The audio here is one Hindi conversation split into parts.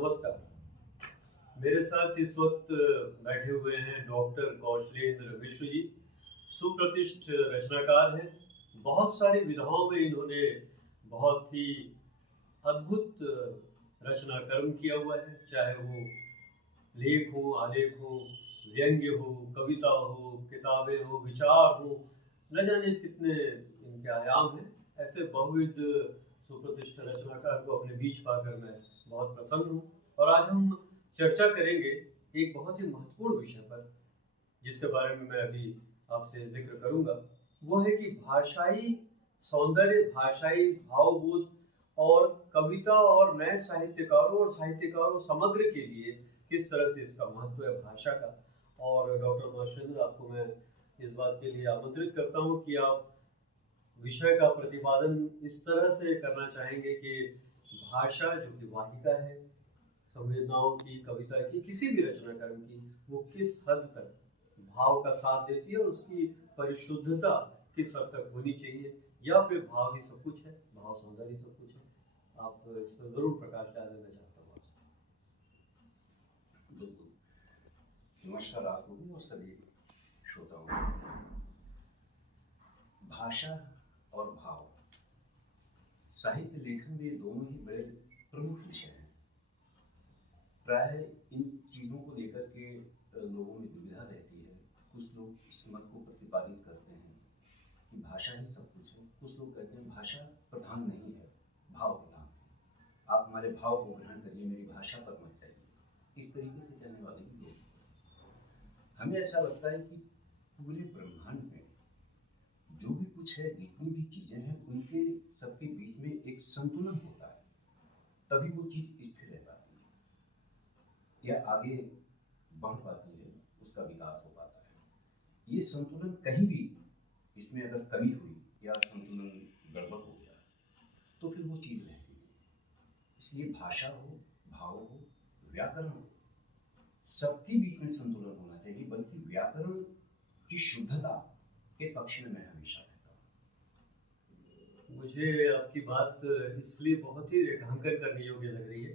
नमस्कार। मेरे साथ इस वक्त बैठे हुए हैं डॉक्टर कौशलेंद्र मिश्र जी। सुप्रतिष्ठ रचनाकार हैं। बहुत सारी विधाओं में इन्होंने बहुत ही अद्भुत रचना कर्म किया हुआ है, चाहे वो लेख हो, आलेख हो, व्यंग्य हो, कविता हो, किताबें हो, विचार हो, न जाने कितने इनके आयाम हैं। ऐसे बहुविध सुप्रतिष्ठ रचनाकार को अपने बीच पाकर मैं बहुत प्रसन्न हूँ। और आज हम चर्चा करेंगे एक बहुत ही महत्वपूर्ण विषय पर, जिसके बारे में मैं अभी आपसे जिक्र करूंगा। वो है कि भाषाई सौंदर्य, भाषाई भावबोध और कविता और नए साहित्यकारों और साहित्यकारों समग्र के लिए किस तरह से इसका महत्व है भाषा का। और डॉक्टर कौशलेंद्र, आपको मैं इस बात के लिए आमंत्रित करता हूँ कि आप विषय का प्रतिपादन इस तरह से करना चाहेंगे कि भाषा जो कि वाहिका है संवेदनाओं की, कविता की, किसी भी रचना कर्म की, वो किस हद तक भाव का साथ देती है और उसकी परिशुद्धता किस हद तक होनी चाहिए, या फिर भाव ही सब कुछ है, भाव सौंदर्य सब कुछ है। आप इस पर जरूर प्रकाश डालना चाहता हूँ आपसे। बिल्कुल। नमस्कार आपको और सभी श्रोताओं को। भाषा और भाव साहित्य लेखन में दोनों ही बड़े प्रमुख विषय हैं। प्राय इन चीज़ों को लेकर के लोगों में दुविधा रहती है। कुछ लोग इस मत को प्रतिपादित करते हैं कि भाषा ही सब कुछ है। कुछ लोग कहते हैं भाषा प्रधान नहीं है, भाव प्रधान है। आप हमारे भाव को ग्रहण करिए, मेरी भाषा पर मत जाइए। इस तरीके से कहने वाले भी लोग। हमें ऐसा लगता है कि पूरे ब्रह्मांड में जो भी कुछ है, जितनी भी चीज़ें हैं, उनके सबके बीच में एक संतुलन होता है, तभी वो चीज़ स्थिर रह पाती है या आगे बढ़ पाती है, उसका विकास हो पाता है। ये संतुलन कहीं भी इसमें अगर कमी हुई या संतुलन गड़बड़ हो गया तो फिर वो चीज़ रहती है। इसलिए भाषा हो, भाव हो, व्याकरण हो, सबके बीच में संतुलन होना चाहिए। बल्कि व्याकरण की शुद्धता के पक्ष में मैं हमेशा रहता हूँ। मुझे आपकी बात इसलिए बहुत ही रेखांकन करने योग्य लग रही है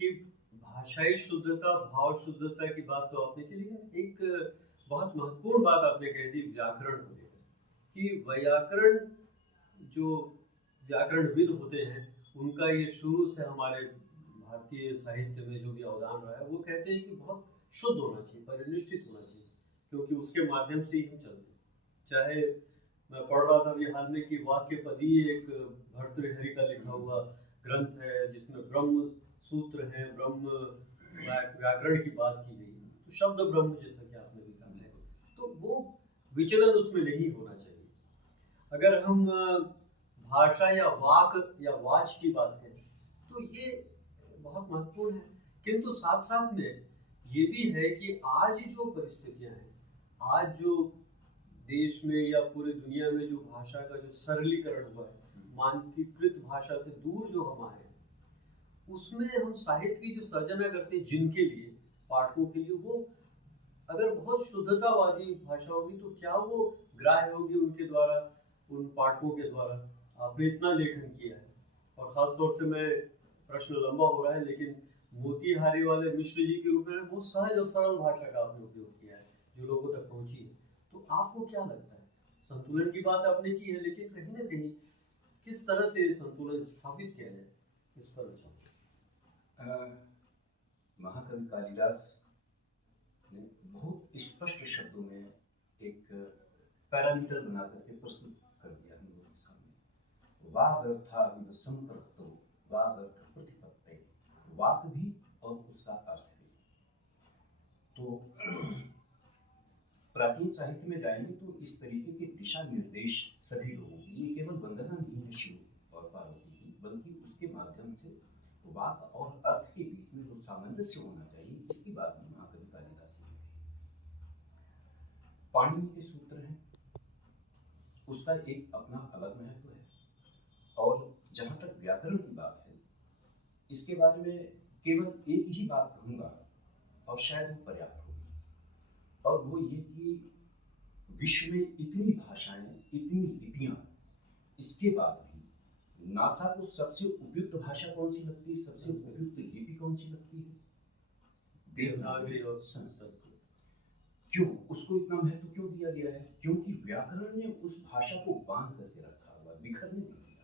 कि भाषाई शुद्धता, भाव शुद्धता की बात तो आपने की, लेकिन एक बहुत महत्वपूर्ण बात आपने कह दी व्याकरण को लेकर, कि व्याकरण जो व्याकरणविद होते हैं उनका ये शुरू से हमारे भारतीय साहित्य में जो भी अवदान रहा है, वो कहते हैं कि बहुत शुद्ध होना चाहिए, परिनिष्ठित होना चाहिए, क्योंकि उसके माध्यम से ही हम चलते हैं। चाहे मैं पढ़ रहा था अभी हाल में कि वाक्य पदी एक भर्तृहरि का लिखा हुआ ग्रंथ है, जिसमें ब्रह्म सूत्र है, ब्रह्म व्याकरण की बात की गई है। तो शब्द ब्रह्म, जैसा कि आपने भी कहा है, तो वो विचलन उसमें नहीं होना चाहिए। अगर हम भाषा या वाक या वाच की बात करें तो ये बहुत महत्वपूर्ण है, किंतु साथ साथ में ये भी है कि आज जो परिस्थितियां हैं, आज जो देश में या पूरी दुनिया में जो भाषा का जो सरलीकरण हुआ है, मानकीकृत भाषा से दूर जो हम आए हैं, उसमें हम साहित्य की जो सर्जना करते हैं जिनके लिए, पाठकों के लिए, वो अगर बहुत शुद्धतावादी भाषा होगी तो क्या वो ग्राह्य होगी उनके द्वारा, उन पाठकों के द्वारा। आपने इतना लेखन किया है, और ख़ास तौर से मैं, प्रश्न लंबा हो रहा है लेकिन, मोतीहारी वाले मिश्र जी के रूप में बहुत सहज और सरल भाषा का आपने उपयोग किया है जो लोगों तक पहुंची है। तो आपको क्या लगता है, संतुलन की बात आपने की है, लेकिन कहीं ना कहीं किस तरह से संतुलन स्थापित किया जाए, इस पर विचार। महाकवि कालिदास ने बहुत स्पष्ट शब्दों में एक पैरामीटर बना करके प्रस्तुत कर दिया हम लोगों के सामने। वाग अर्थाविव संप्रक्तो वाग अर्थ प्रतिपत्ते, वाक भी और उसका अर्थ भी। तो प्राचीन साहित्य में जाएंगे तो इस तरीके के दिशा निर्देश सभी लोगों के लिए, केवल वंदना नहीं है शिव और पार्वती की, बल्कि उसके माध्यम से वाक और अर्थ के बीच में जो सामंजस्य होना चाहिए, इसकी बात में महाकवि कालिदास ने की। पाणिनि के सूत्र हैं, उसका एक अपना अलग महत्व है। और जहाँ तक व्याकरण की बात है, इसके बारे में केवल एक ही बात कहूँगा और शायद वो पर्याप्त होगी, और वो ये कि विश्व में इतनी भाषाएं, इतनी लिपियाँ, इसके बाद भी नासा को सबसे उपयुक्त भाषा कौन सी लगती है, सबसे उपयुक्त लिपि कौन सी लगती है? देवनागरी और संस्कृत। क्यों उसको इतना महत्व क्यों दिया गया है? क्योंकि व्याकरण ने उस भाषा को बांध करके रखा हुआ, बिखरने नहीं दिया।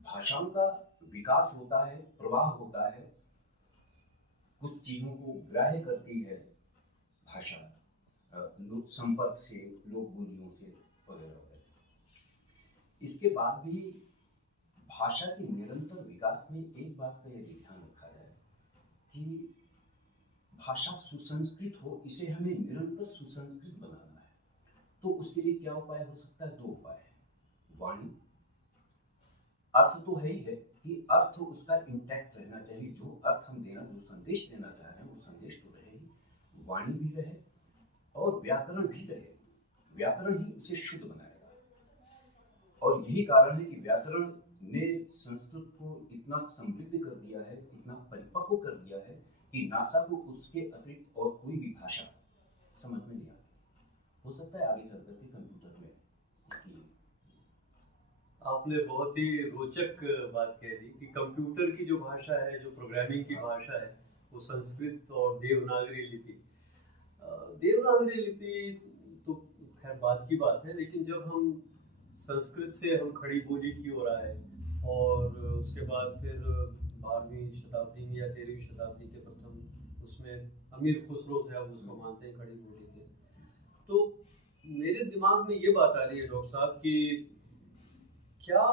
भाषाओं का विकास होता है, प्रवाह होता है, कुछ चीजों को ग्राह्य करती है भाषा, लोक संपर्क से, लोक बोलियों से वगैरह वगैरह। इसके बाद भी भाषा के निरंतर विकास में एक बात का यदि ध्यान रखा जाए कि भाषा सुसंस्कृत हो, इसे हमें निरंतर सुसंस्कृत बनाना है। तो उसके लिए क्या उपाय हो सकता है? 2 उपाय है। वाणी, अर्थ तो है ही है कि अर्थ उसका इंटैक्ट रहना चाहिए, जो अर्थ हम देना, जो संदेश देना चाह रहे हैं वो संदेश तो रहे ही, वाणी भी रहे और व्याकरण भी रहे। व्याकरण ही उसे शुद्ध बनाएगा। और यही कारण है कि व्याकरण ने संस्कृत को इतना समृद्ध कर दिया है, इतना परिपक्व कर दिया है कि नासा को उसके अतिरिक्त और कोई भी भाषा समझ में नहीं आती। हो सकता है आगे चल करके कंप्यूटर में इसकी। आपने बहुत ही रोचक बात कह दी कि कंप्यूटर की जो भाषा है, जो प्रोग्रामिंग की भाषा है, वो संस्कृत और देवनागरी लिपि। देवनागरी लिपि तो खैर बात की बात है, लेकिन जब हम संस्कृत से हम खड़ी बोली की ओर आए और उसके बाद फिर 12वीं शताब्दी में या 13वीं शताब्दी के प्रथम उसमें अमीर खुसरो से हम उसको मानते हैं खड़ी बोली के, तो मेरे दिमाग में ये बात आ रही है डॉक्टर साहब कि क्या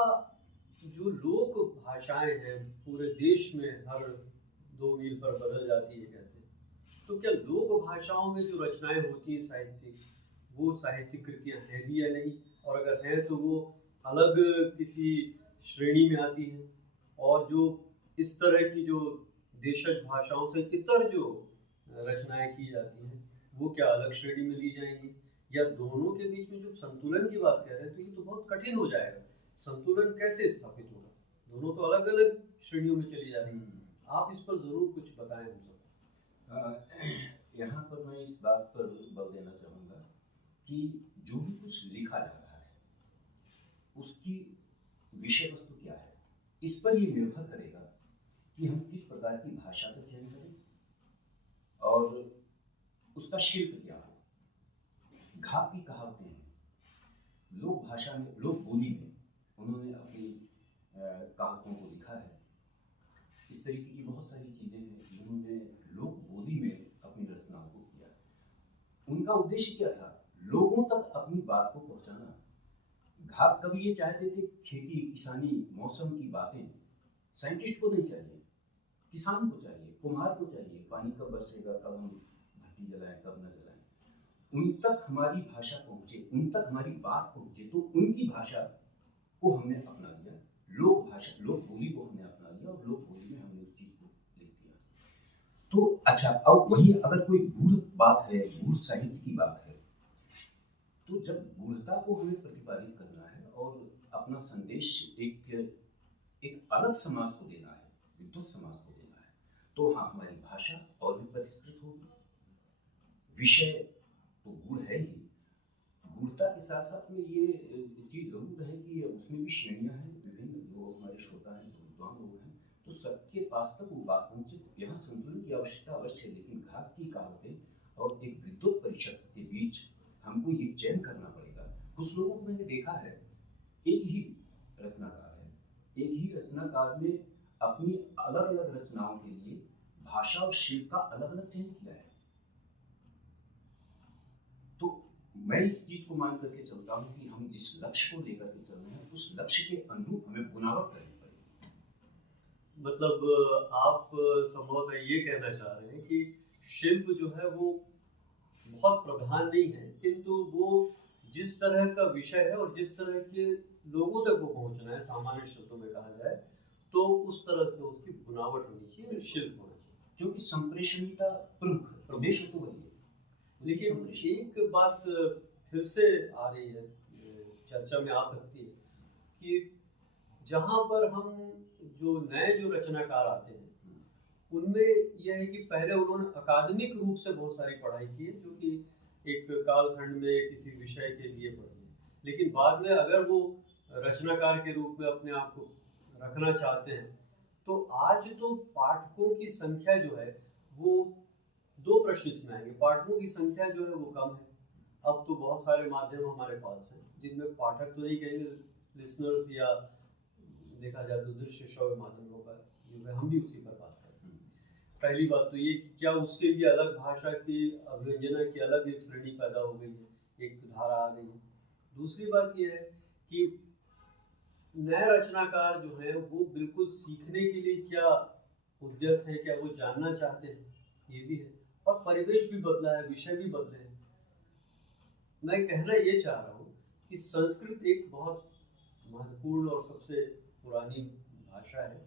जो लोक भाषाएं हैं पूरे देश में हर 2 मील पर बदल जाती है कहते हैं, तो क्या लोक भाषाओं में जो रचनाएं होती हैं साहित्यिक, वो साहित्यिक कृतियां हैं भी या नहीं, और अगर हैं तो वो अलग किसी श्रेणी में आती हैं, और जो इस तरह की जो देशज भाषाओं से इतर जो रचनाएं की जाती हैं वो क्या अलग श्रेणी में ली जाएंगी, या दोनों के बीच में जो संतुलन की बात कह रहे हैं तो ये तो बहुत कठिन हो जाएगा। संतुलन कैसे स्थापित होगा? दोनों तो अलग अलग श्रेणियों में चली जा रही हैं। आप इस पर जरूर कुछ बताएं हम सब। यहाँ पर मैं इस बात पर बल देना चाहूँगा कि जो भी कुछ लिखा जा रहा है उसकी विषय वस्तु क्या है, इस पर ये निर्भर करेगा कि हम किस प्रकार की भाषा का चयन करें और उसका शिल्प क्या हो। घात की कहावतें हैं, लोक भाषा में, लोक बोली में उन्होंने अपनी कहावतों को लिखा है। इस तरीके की बहुत सारी चीजें हैं जिन्होंने लोक बोली में अपनी रचनाओं को किया। उनका उद्देश्य क्या था? लोगों तक अपनी बात को पहुंचाना। घात कभी ये चाहते थे खेती किसानी मौसम की बातें साइंटिस्ट को नहीं चाहिए, किसान को चाहिए, कुम्हार को चाहिए, पानी कब बरसेगा, कब हम भट्टी जलाएं, कब न जलाएं। उन तक हमारी भाषा पहुंचे, उन तक हमारी बात पहुंचे, तो उनकी भाषा को हमने अपना लिया, लोक भाषा, लोक बोली को हमने अपना लिया और लोक बोली में हमने उस चीज को लिख दिया। तो अच्छा, अब वही अगर कोई गूढ़ बात है, गूढ़ साहित्य की बात है, तो जब गूढ़ता को हमें प्रतिपादित करना है और अपना संदेश एक अलग समाज को देना है, विद्वत समाज को देना है, तो हाँ, हमारी भाषा और भी परिष्कृत होगी। विषय तो गूढ़ है ही, गूढ़ता के साथ साथ में ये चीज जरूर है कि उसमें भी श्रेणियां हैं। विभिन्न जो हमारे श्रोता हैं, जो विद्वान लोग हैं, तो सबके पास तक वो बात पहुंचे। यहाँ संतुलन की आवश्यकता अवश्य है, लेकिन घात की कहावतें और एक विद्वत परिषद के बीच हमको ये चयन करना पड़ेगा। कुछ लोगों को मैंने देखा है, एक ही रचनाकार है, एक ही रचनाकार ने अपनी अलग अलग रचनाओं के लिए भाषा और शिल्प का अलग अलग चयन किया है। तो मैं इस चीज को मान करके चलता हूँ कि हम जिस लक्ष्य को लेकर के चल रहे हैं उस लक्ष्य के अनुरूप हमें बुनावट करनी पड़ेगी। मतलब आप संभवतः ये कहना चाह रहे हैं कि शिल्प जो है वो बहुत प्रधान नहीं है, किंतु वो जिस तरह का विषय है और जिस तरह के लोगों तक वो पहुंचना है, सामान्य शब्दों में कहा जाए तो उस तरह से उसकी बुनावट होनी चाहिए, शिल्प होना चाहिए, क्योंकि संप्रेषणीयता प्रमुख उद्देश्य तो वही है। लेकिन एक बात फिर से आ रही है, चर्चा में आ सकती है कि जहाँ पर हम जो नए जो रचनाकार आते हैं उनमें यह है कि पहले उन्होंने अकादमिक रूप से बहुत सारी पढ़ाई की है, जो कि एक कालखंड में किसी विषय के लिए पढ़ी है, लेकिन बाद में अगर वो रचनाकार के रूप में अपने आप को रखना चाहते हैं, तो आज तो पाठकों की संख्या जो है वो, दो प्रश्न इसमें आएंगे। पाठकों की संख्या जो है वो कम है। अब तो बहुत सारे माध्यम हमारे पास हैं जिनमें पाठक तो नहीं कहेंगे, लिसनर्स, या देखा जाए तो दृश्य श्रव्य माध्यमों का जो है, हम भी उसी पर बात करते हैं। पहली बात तो ये कि क्या उसके लिए अलग भाषा की अभिव्यंजना की अलग एक श्रेणी पैदा हो गई है, एक धारा आ गई है। दूसरी बात ये है कि नए रचनाकार जो है वो बिल्कुल सीखने के लिए क्या उद्यत है, क्या वो जानना चाहते हैं, ये भी है। और परिवेश भी बदला है, विषय भी बदले हैं। मैं कहना ये चाह रहा हूँ कि संस्कृत एक बहुत महत्वपूर्ण और सबसे पुरानी भाषा है,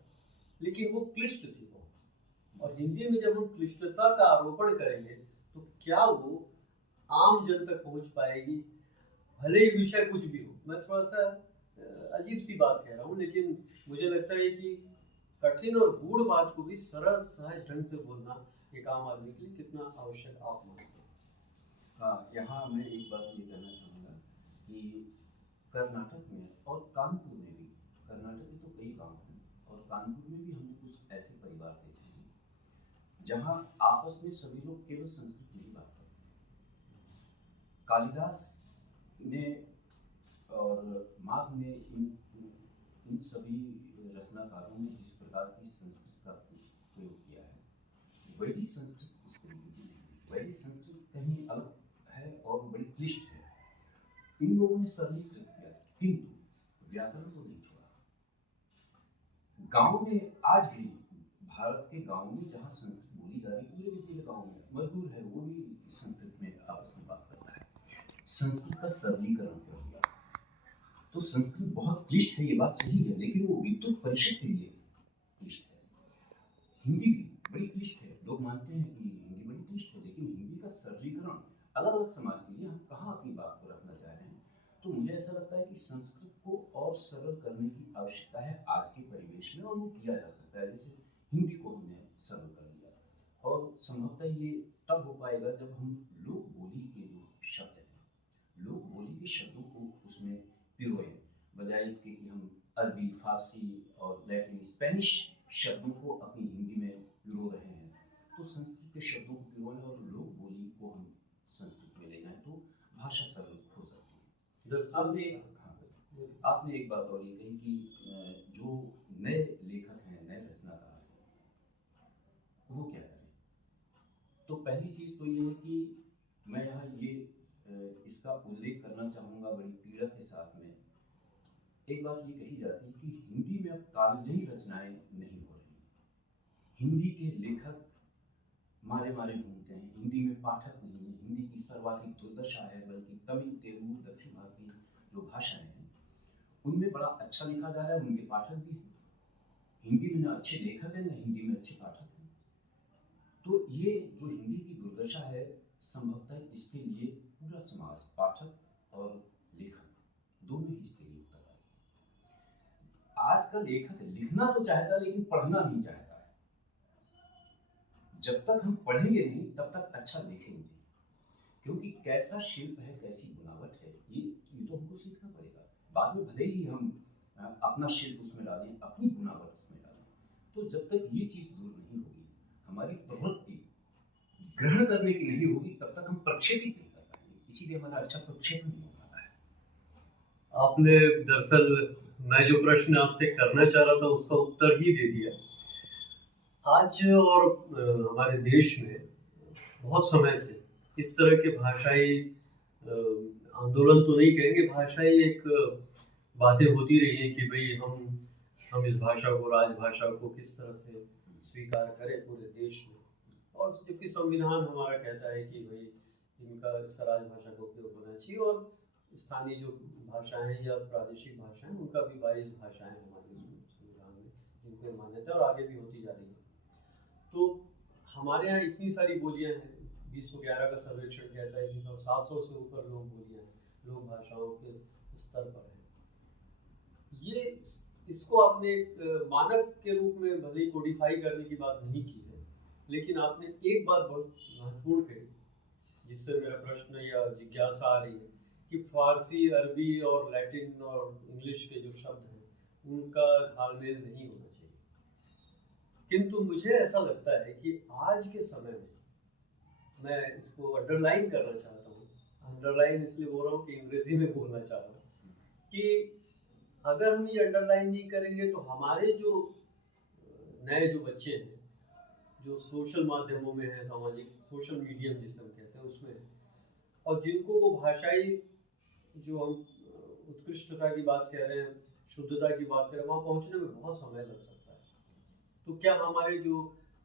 लेकिन वो क्लिष्ट थी बहुत। और हिंदी में जब हम क्लिष्टता का आरोपण करेंगे तो क्या वो आम जन तक पहुंच पाएगी, भले ही विषय कुछ भी हो। मैं थोड़ा सा अजीब सी बात कह रहा हूँ, लेकिन मुझे लगता है कि कठिन और गूढ़ बात को भी सरल सहज ढंग से बोलना एक आम आदमी के लिए कितना आवश्यक आप मानते हैं? यहाँ मैं एक बात ये कहना चाहूँगा कि कर्नाटक में और कानपुर में भी, कर्नाटक में तो कई गांव हैं और कानपुर में भी हमने कुछ ऐसे परिवार देखे हैं जहाँ आपस में सभी लोग केवल संस्कृत में ही बात करते हैं। कालिदास ने और माघ ने इन सभी रचनाकारों ने जिस प्रकार की संस्कृत का कुछ प्रयोग किया है, वैदिक संस्कृत इस तरीके की नहीं। वैदिक संस्कृत कहीं अलग है और बड़ी क्लिष्ट है। इन लोगों ने सरलीकृत किया, किंतु व्याकरण को नहीं छोड़ा। गांव में आज भी, भारत के गांव में जहाँ संस्कृत बोली जा रही, पूरे के गांव में मजदूर है वो भी संस्कृत में आपस में बात करता है। संस्कृत का सरलीकरण कर दिया। तो संस्कृत बहुत क्लिष्ट है, ये बात सही है, लेकिन वो विद्युत परिषद के लिए क्लिष्ट है। हिंदी भी बड़ी क्लिष्ट है। लोग मानते हैं कि हिंदी बड़ी क्लिष्ट है, लेकिन हिंदी का सरलीकरण अलग अलग समाज के लिए हम कहाँ अपनी बात को रखना चाह रहे हैं। तो मुझे ऐसा लगता है कि संस्कृत को और सरल करने की आवश्यकता है आज के परिवेश में, और वो किया जा सकता है। जैसे हिंदी को हमने सरल कर दिया, और संभवतः ये तब हो पाएगा जब हम लोक बोली के जो शब्द हैं, लोक बोली के शब्दों को उसमें पिरोएं, बजाय इसके कि हम अरबी, फारसी और लैटिन, स्पेनिश शब्दों को अपनी हिंदी में पिरो रहे हैं। तो संस्कृत के शब्दों को पिरोएं और लोक बोली को हम संस्कृत में ले जाएं, तो भाषा सरल हो सकती है। आपने एक बात और ये कही कि जो नए लेखक हैं, नए रचनाकार हैं, वो क्या करें। तो पहली चीज तो ये है कि मैं यहाँ ये इसका उल्लेख करना चाहूँगा बड़ी पीड़ा के साथ में। एक बात ये कही जाती है कि हिंदी में अब कालजयी रचनाएं नहीं हो रही। हिंदी के लेखक मारे मारे घूमते हैं, हिंदी में पाठक नहीं है। हिंदी की सर्वाधिक दुर्दशा है, बल्कि तमिल, तेलुगु, दक्षिण भारतीय जो भाषाएं हैं उनमें बड़ा अच्छा लिखा जा रहा है, उनके पाठक भी हैं। हिंदी में ना अच्छे लेखक हैं, ना हिंदी में अच्छे पाठक हैं। तो ये जो हिंदी की दुर्दशा है, संभवतः इसके लिए पूरा समाज, पाठक और लेखक दोनों ही इसके लिए उत्तरदायी है। आज का लेखक लिखना तो चाहता है, लेकिन पढ़ना नहीं चाहता है। जब तक हम पढ़ेंगे नहीं तब तक अच्छा लिखेंगे, क्योंकि कैसा शिल्प है, कैसी बनावट है, ये तो हमको सीखना पड़ेगा। बाद में भले ही हम अपना शिल्प उसमें डालें, अपनी बुनावट उसमें डालें, तो जब तक ये चीज दूर नहीं होगी, हमारी प्रवृत्ति ग्रहण करने की नहीं होगी, तब तक हम प्रक्षेपित नहीं कर पाएंगे। इसीलिए हमारा अच्छा प्रक्षेपण नहीं हो पाता है। आपने दरअसल मैं जो प्रश्न आपसे करना चाह रहा था उसका उत्तर ही दे दिया। आज और हमारे देश में बहुत समय से इस तरह के भाषाई आंदोलन तो नहीं कहेंगे, भाषाई एक बातें होती रही हैं कि भाई हम इस भाषा को, राजभाषा को किस तरह से स्वीकार करें पूरे देश में। और जबकि संविधान हमारा कहता है कि भाई इनका, इसका राजभाषा का उपयोग होना चाहिए, और स्थानीय जो भाषाएं या प्रादेशिक भाषाएं, उनका भी 22 भाषाएं हमारे संविधान में जिनको मान्यता और आगे भी होती जा रही है। तो हमारे यहाँ इतनी सारी बोलियां हैं, 2011 का सर्वेक्षण कहता है कि 700 से ऊपर लोक बोलियां हैं, लोक भाषाओं के स्तर पर है। ये इसको आपने मानक के रूप में भले ही कोडिफाई करने की बात नहीं की है, लेकिन आपने एक बात बहुत महत्वपूर्ण कही, जिससे मेरा प्रश्न या जिज्ञासा आ रही है कि फारसी, अरबी और लैटिन और इंग्लिश के जो शब्द हैं उनका घालमेल नहीं होना चाहिए। किंतु मुझे ऐसा लगता है कि आज के समय में, मैं इसको अंडरलाइन करना चाहता हूँ, अंडरलाइन इसलिए बोल रहा हूँ कि अंग्रेजी में बोलना चाह रहा हूँ, कि अगर हम ये अंडरलाइन नहीं करेंगे तो हमारे जो नए जो बच्चे हैं, जो सोशल माध्यमों में हैं, सामाजिक सोशल मीडियम जिसे हम कहते हैं उसमें हैं, और जिनको वो भाषाई जो हम उत्कृष्टता की बात कह रहे हैं, शुद्धता की बात कर रहे हैं, वहाँ पहुँचने में बहुत समय लग सकता है। तो क्या हमारे जो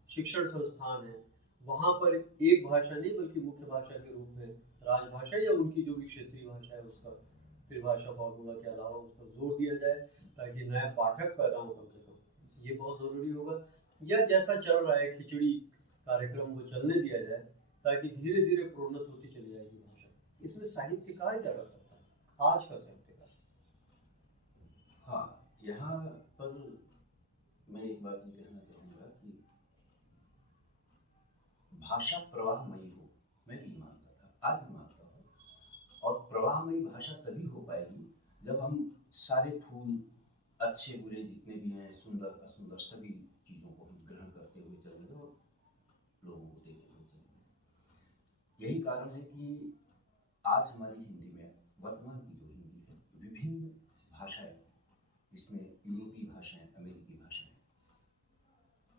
शिक्षण संस्थान हैं वहाँ पर एक भाषा नहीं बल्कि मुख्य भाषा के रूप में राजभाषा या उनकी जो भी क्षेत्रीय भाषा है उसका त्रिभाषा फॉर्मूला के अलावा उस पर जोर दिया जाए, ताकि नया पाठक पैदा हो कम से कम, ये बहुत ज़रूरी होगा। या जैसा चल रहा है खिचड़ी कार्यक्रम, वो चलने दिया जाए, ताकि धीरे धीरे प्रोन्नत होती चली जाएगी भाषा। इसमें साहित्यकार क्या कर सकता है आज का साहित्यकार? हाँ, यहाँ पर मैं एक बात ये कहना चाहूँगा कि भाषा प्रवाहमयी हो, मैं नहीं मानता था, आज भी मानता हूँ। और प्रवाहमयी भाषा तभी हो पाएगी जब हम सारे फूल, अच्छे बुरे जितने भी हैं, सुंदर असुंदर, सभी चीज़ों को हम ग्रहण करते हुए चलेंगे और लोगों को देते हुए चलेंगे। यही कारण है कि आज हमारी हिंदी में, वर्तमान की जो हिंदी है, विभिन्न भाषाएं, जिसमें यूरोपीय भाषाएं, अमेरिकी भाषाएं,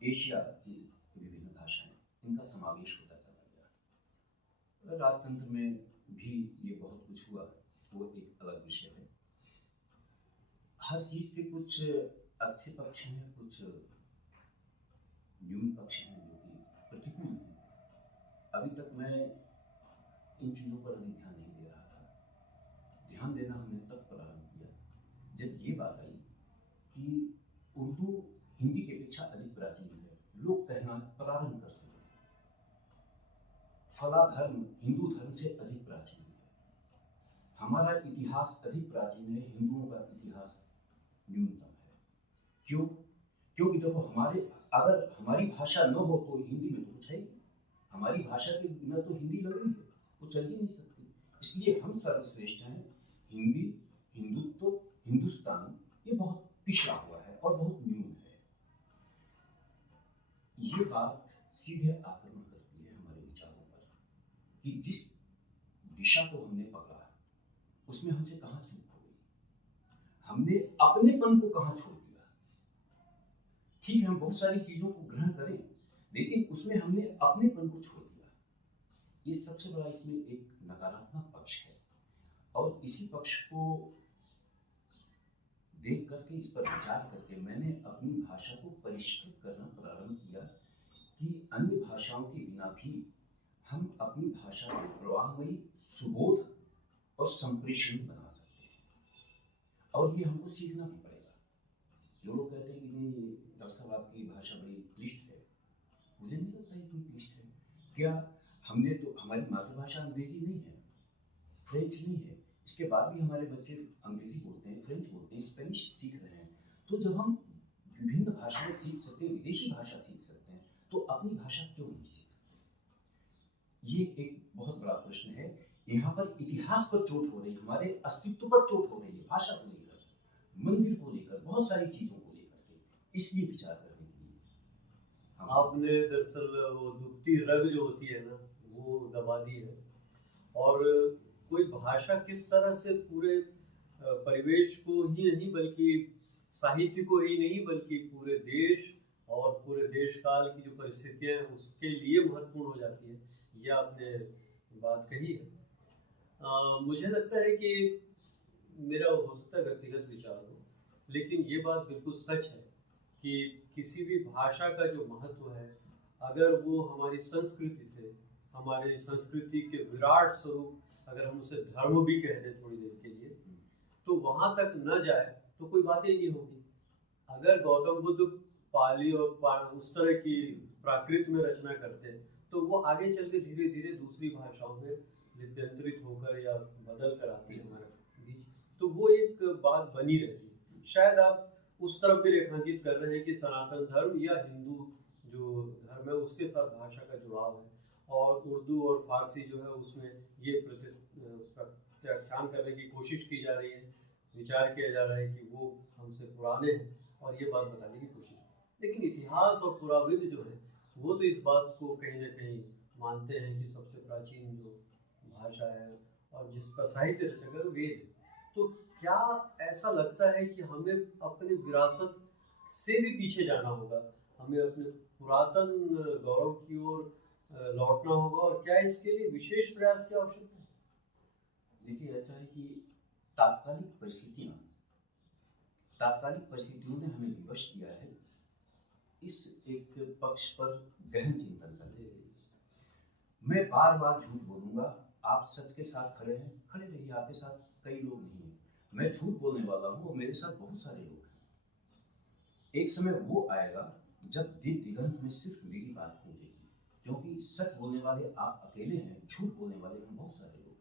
एशिया की विभिन्न भाषाएं, इनका समावेश होता चला गया। राजतंत्र में भी ये बहुत कुछ हुआ, वो एक अलग विषय है। हर चीज के कुछ अच्छे पक्ष हैं, कुछ न्यून पक्ष हैं जो कि प्रतिकूल हैं। अभी तक मैं इन चीज़ों पर अभी ध्यान नहीं दे रहा था। ध्यान देना हमने तब प्रारंभ किया जब ये बात आई कि उर्दू हिंदी की अपेक्षा अधिक प्राचीन है। लोग कहना प्रारंभ करते हैं, फला धर्म हिंदू धर्म से अधिक प्राचीन है, हमारा इतिहास अधिक प्राचीन है, हिंदुओं का इतिहास न्यूनतम है। क्यों? क्योंकि देखो, अगर हमारी भाषा न हो तो हिंदी में तो कुछ है ही। हमारी भाषा के बिना तो हिंदी लग रही है, वो चल ही नहीं सकती। इसलिए हम सर्वश्रेष्ठ हैं। हिंदी, हिंदुत्व, हिंदुस्तान ये बहुत पिछड़ा हुआ है और बहुत न्यून है। ये बात सीधे आक्रमण करती है हमारे विचारों पर कि जिस दिशा को हमने पकड़ा उसमें हमसे कहाँ चूक हो गई, हमने अपनेपन को कहाँ छोड़ दिया। ठीक है, हम बहुत सारी चीजों को ग्रहण करें, लेकिन उसमें हमने अपनेपन को छोड़ दिया। ये सबसे बड़ा इसमें एक नकारात्मक पक्ष है। और इसी पक्ष को देख करके, इस पर विचार करके मैंने अपनी भाषा को परिष्कृत करना प्रारंभ किया कि अन्य भाषाओं के बिना भी हम अपनी भाषा को प्रवाहमयी, सुबोध और संप्रेषणी बना सकते हैं। और ये हमको सीखना भी पड़ेगा। जो लोग कहते हैं कि नहीं डॉक्टर साहब आपकी भाषा बड़ी क्लिष्ट है, मुझे नहीं लगता इतनी क्लिष्ट है। क्या हमने तो, हमारी मातृभाषा अंग्रेजी नहीं है, फ्रेंच नहीं है, इसके बाद भी हमारे बच्चे अंग्रेजी बोलते हैं, फ्रेंच बोलते हैं, स्पेनिश सीख रहे हैं। तो जब हम विभिन्न भाषाएं सीख सकते हैं, विदेशी भाषा सीख सकते हैं, तो अपनी भाषा क्यों नहीं सीख सकते? ये एक बहुत बड़ा प्रश्न है। यहाँ पर इतिहास पर चोट हो रही है, हमारे अस्तित्व पर चोट हो रही है, भाषा को लेकर, मंदिर को लेकर, बहुत सारी चीजों को लेकर के। इसलिए विचार करने के लिए आपने दरअसल वो दुखती रग जो होती है ना, वो दबा दी है। और कोई भाषा किस तरह से पूरे परिवेश को ही नहीं बल्कि साहित्य को ही नहीं बल्कि पूरे देश और पूरे देश काल की जो परिस्थितियां हैं उसके लिए महत्वपूर्ण हो जाती है, ये आपने बात कही है। मुझे लगता है कि मेरा हो सकता है व्यक्तिगत विचार हो, लेकिन ये बात बिल्कुल सच है कि किसी भी भाषा का जो महत्व है, अगर वो हमारी संस्कृति से, हमारी संस्कृति के विराट स्वरूप, अगर हम उसे धर्म भी कह दें थोड़ी देर के लिए, तो वहाँ तक न जाए तो कोई बात ही नहीं होगी। अगर गौतम बुद्ध पाली और उस तरह की प्राकृत में रचना करते तो वो आगे चल के धीरे धीरे दूसरी भाषाओं में लिप्यंतरित होकर या बदल कर आती है हमारे बीच, तो वो एक बात बनी रहती है। शायद आप उस तरफ भी रेखांकित कर रहे हैं कि सनातन धर्म या हिंदू जो धर्म है उसके साथ भाषा का जुड़ाव है, और उर्दू और फारसी जो है उसमें ये प्रत्याख्यान करने की कोशिश की जा रही है, विचार किया जा रहा है कि वो हमसे पुराने हैं और ये बात बताने की कोशिश। लेकिन इतिहास और पुराविद जो है वो तो इस बात को कहीं न कहीं मानते हैं कि सबसे प्राचीन जो भाषा है और जिसका साहित्य रचा गया वो वेद है। तो क्या ऐसा लगता है कि हमें अपनी विरासत से भी पीछे जाना होगा? हमें अपने पुरातन गौरव की ओर लौटना होगा और क्या इसके लिए विशेष प्रयास की आवश्यकता है? देखिए, ऐसा है कि तात्कालिक परिस्थितियाँ तात्कालिक परिस्थितियों ने हमें विवश किया है इस एक पक्ष पर गहन चिंतन करने के लिए। मैं बार बार झूठ बोलूंगा, आप सच के साथ खड़े हैं, खड़े रहिए, आपके साथ कई लोग नहीं हैं। मैं झूठ बोलने वाला हूँ और मेरे साथ बहुत सारे लोग हैं। एक समय वो आएगा जब दिगंत में सिर्फ मेरी बात गूंजेगी, क्योंकि सच बोलने वाले आप अकेले हैं, झूठ बोलने वाले हम बहुत सारे लोग हैं।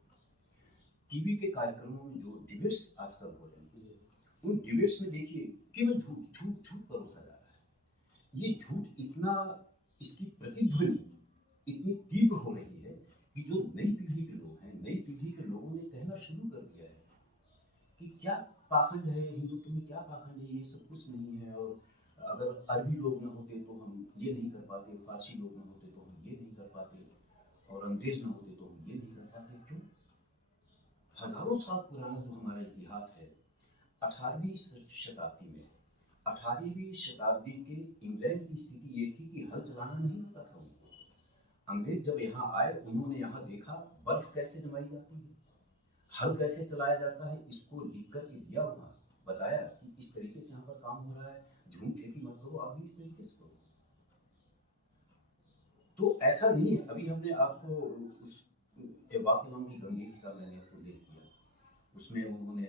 टीवी के कार्यक्रमों में जो डिबेट्स आजकल हो रहे हैं, उन डिबेट्स में देखिए केवल झूठ झूठ झूठ परोसा जा रहा है। ये झूठ इतना, इसकी प्रतिध्वनि इतनी तीव्र हो रही है कि जो नई पीढ़ी के लोग हैं, नई पीढ़ी के लोगों ने कहना शुरू कर दिया है कि क्या पाखंड है हिंदुत्व में, क्या पाखंड है, ये सब कुछ नहीं है। और अगर अरबी लोग न होते तो हम ये नहीं कर पाते, फारसी लोग न होते तो हम ये नहीं कर पाते, और अंग्रेज न होते तो हम ये नहीं कर पाते। क्यों? हजारों साल पुराना जो हमारा इतिहास है, 18वीं शताब्दी में, 18वीं शताब्दी के इंग्लैंड की स्थिति ये थी कि हल चलाना नहीं आता था उनको। अंग्रेज जब यहाँ आए, उन्होंने यहाँ देखा बर्फ कैसे जमाई जाती है, हल कैसे चलाया जाता है, इसको लिख कर के दिया, वहाँ बताया कि इस तरीके से यहाँ पर काम हो रहा है, झूम खेती मत करो, आप भी इस तरीके से करो। तो ऐसा नहीं है। अभी हमने आपको उस वाक्यनाम की गंगेश का मैंने उल्लेख किया, उसमें उन्होंने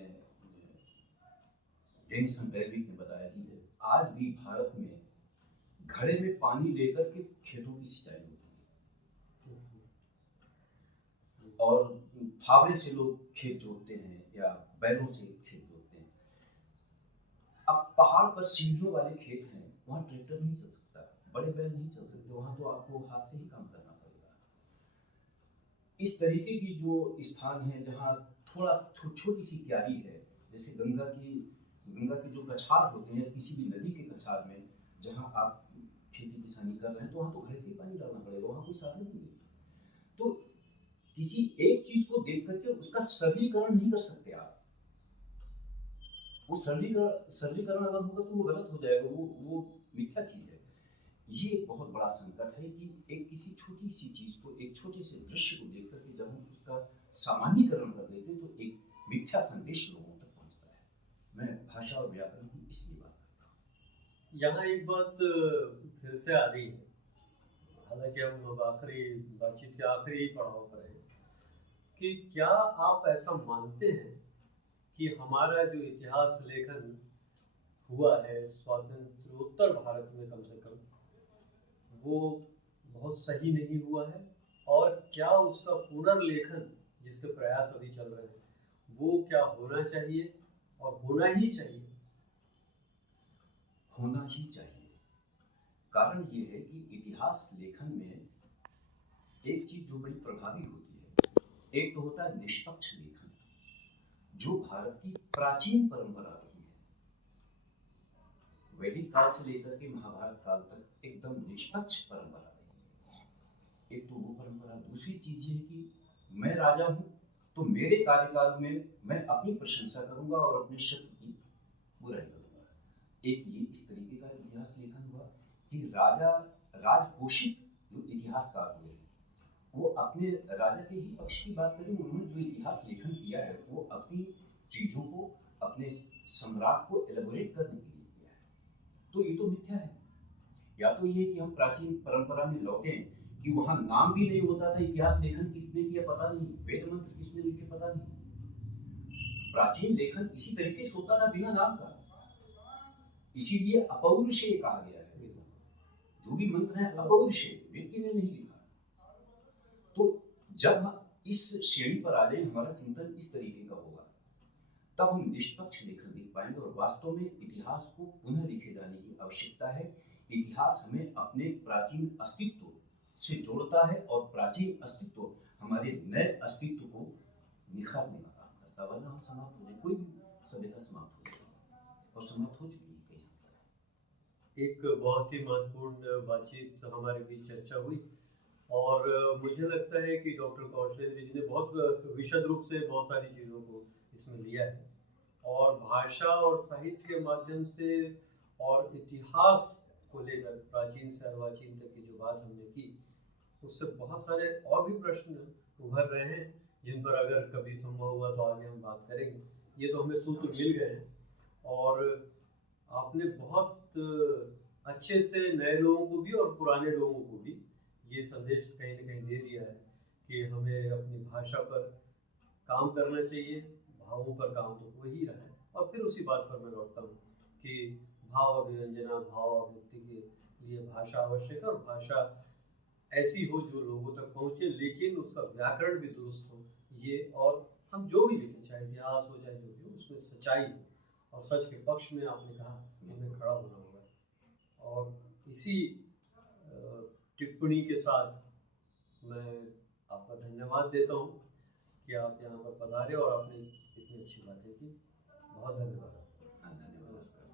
डेनिसन बेरविक ने बताया कि आज भी भारत में घड़े में पानी लेकर के खेतों की सिंचाई होती है, और फावड़े से लोग खेत जोतते हैं या बैलों से खेत जोतते हैं। अब पहाड़ पर सीढ़ियों वाले खेत हैं, वहाँ ट्रैक्टर नहीं चल सकता, बड़े बैल नहीं चल सकते, वहाँ तो आपको हाथ से ही काम करना पड़ेगा। इस तरीके की जो स्थान है जहाँ थोड़ा छोटी सी क्यारी है, जैसे गंगा के जो कछार होते हैं, किसी भी नदी के कछार में जहाँ आप खेती किसानी कर रहे हैं, तो वहाँ तो घड़े से पानी डालना पड़ेगा, वहाँ कोई साधन नहीं है। तो किसी एक चीज को देख करके उसका सरलीकरण नहीं कर सकते आप। वो सरलीकरण अगर होगा तो वो गलत हो जाएगा, वो मिथ्या चीज है। ये बहुत बड़ा संकट है कि एक किसी छोटी सी चीज को, एक छोटे से दृश्य को देख करके जब हम उसका सामान्यीकरण कर देते हैं तो एक मिथ्या संदेश लोगों तक पहुंचता है। मैं भाषा और व्याकरण की इसलिए बात करता हूँ। यहाँ एक बात फिर से आ रही है, हालांकि हम लोग आखिरी बातचीत के आखिरी पड़ाव पर हैं, कि क्या आप ऐसा मानते हैं कि हमारा जो इतिहास लेखन हुआ है स्वातंत्रोत्तर भारत में, कम से कम वो बहुत सही नहीं हुआ है? और क्या उसका पुनर्लेखन जिसके प्रयास अभी चल रहे हैं वो क्या होना चाहिए और होना ही चाहिए? होना ही चाहिए। कारण ये है कि इतिहास लेखन में एक चीज जो बड़ी प्रभावी होती है, एक तो होता है निष्पक्ष लेखन, जो भारत की प्राचीन परंपरा रही है, वैदिक काल से लेकर के महाभारत काल तक एकदम निष्पक्ष परंपरा रही है। एक तो वो परंपरा। दूसरी चीज ये है कि मैं राजा हूं तो मेरे कार्यकाल में मैं अपनी प्रशंसा करूंगा और अपने शत्रु की बुराई करूंगा। एक ये इस तरीके का इतिहास लेखन हुआ कि राजा राजपोषित जो इतिहासकार हुए वो अपने राजा के ही पक्ष की बात करें, उन्होंने जो इतिहास लेखन किया है वो अपनी चीजों को, अपने सम्राट को एलेबोरेट करने के लिए किया है। तो ये तो मिथ्या है। या तो ये कि हम प्राचीन परंपरा में लौटें कि वहां नाम भी नहीं होता था, इतिहास लेखन किसने किया पता नहीं, वेद मंत्र किसने लिखे पता नहीं। प्राचीन लेखन इसी तरीके से होता था, बिना नाम का। इसीलिए अपौरुषेय कहा गया है वेदों को। जो भी मंत्र है अपौरुषेय, व्यक्ति ने नहीं लिखा। तो जब इस श्रेणी पर आ जाए, हमारा चिंतन इस तरीके का होगा, तब हम निष्पक्ष लेखन लिख पाएंगे। और वास्तव में इतिहास को पुनः लिखे जाने की आवश्यकता है। इतिहास हमें अपने प्राचीन अस्तित्व से जोड़ता है और प्राचीन अस्तित्व हमारे नए अस्तित्व को निखारने का काम सकता, वरना हम समाप्त हो जाए, कोई भी सभ्यता समाप्त हो जाएगी और समाप्त हो चुकी है कई सभ्यता। एक बहुत ही महत्वपूर्ण बातचीत हमारे बीच चर्चा हुई और मुझे लगता है कि डॉक्टर कौशल जी ने बहुत विशद रूप से बहुत सारी चीज़ों को इसमें लिया है और भाषा और साहित्य के माध्यम से और इतिहास को लेकर प्राचीन से अर्वाचीन तक की जो बात हमने की उससे बहुत सारे और भी प्रश्न उभर रहे हैं जिन पर अगर कभी संभव हुआ तो आगे हम बात करेंगे। ये तो हमें सूत्र मिल गए हैं और आपने बहुत अच्छे से नए लोगों को भी और पुराने लोगों को भी ये संदेश कहीं न कहीं दे दिया है कि हमें अपनी भाषा पर काम करना चाहिए, भावों पर काम तो हो ही रहा है। और फिर उसी बात पर मैं लौटता हूँ कि भाव अभिव्यंजना, भाव अभिव्यक्ति के लिए भाषा आवश्यक है और भाषा ऐसी हो जो लोगों तक पहुँचे लेकिन उसका व्याकरण भी दुरुस्त हो। ये और हम जो भी लिखें, चाहे इतिहास हो चाहे जो भी हो, उसमें सच्चाई हो और सच के पक्ष में आपने कहा हमें खड़ा होना होगा। और इसी टिप्पणी के साथ मैं आपका धन्यवाद देता हूँ कि आप यहाँ पर पधारे और आपने इतनी अच्छी बातें की। बहुत धन्यवाद आपका। धन्यवाद। नमस्कार।